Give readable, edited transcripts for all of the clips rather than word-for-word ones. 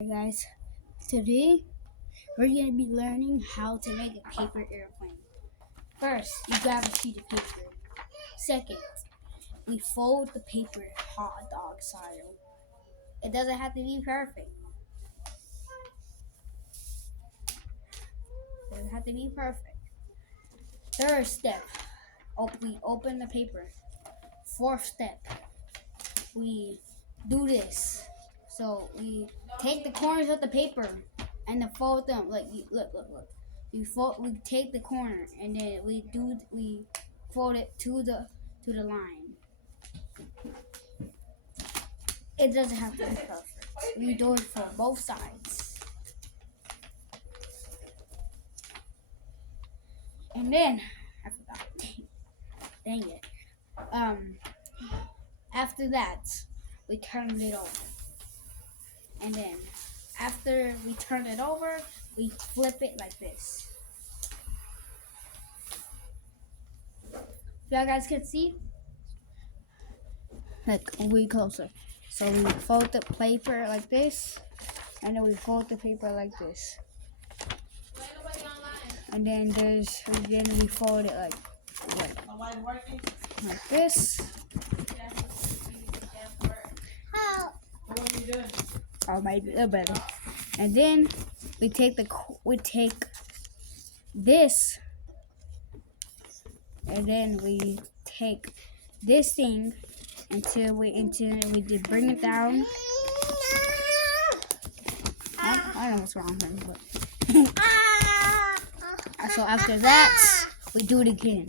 Hey guys, today we're going to be learning how to make a paper airplane. First, you grab a sheet of paper. Second, we fold the paper hot dog style. It doesn't have to be perfect. It doesn't have to be perfect. Third step, we open the paper. Fourth step, we do this. So we take the corners of the paper and then fold them. Look. We take the corner and then we fold it to the line. It doesn't have to be perfect. We do it for both sides. And then I forgot. Dang it. After that, we turn it over. And then after we turn it over, we flip it like this. Y'all guys can see? Like way closer. So we fold the paper like this, and then we fold the paper like this. And then we fold it like this. Or maybe a little better. And then we take this, and then we take this thing until we just bring it down. I don't know what's wrong with him, but so after that, we do it again.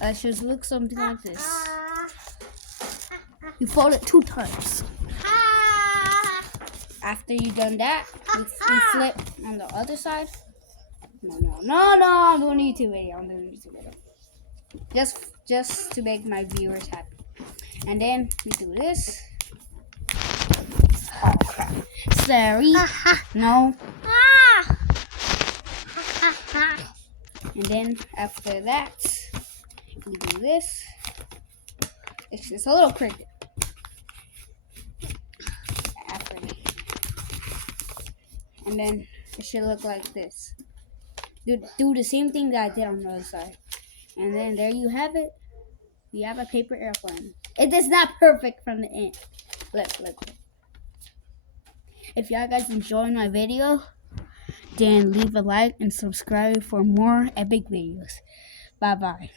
It should look something like this. You fold it 2 times. After you done that, we flip on the other side. No, I'm doing a YouTube video. Just to make my viewers happy. And then we do this. Oh crap. Sorry. No. And then after that, we do this. It's a little crooked. And then it should look like this. Do the same thing that I did on the other side. And then there you have it. You have a paper airplane. It is not perfect from the end. Look. If y'all guys enjoyed my video, then leave a like and subscribe for more epic videos. Bye-bye.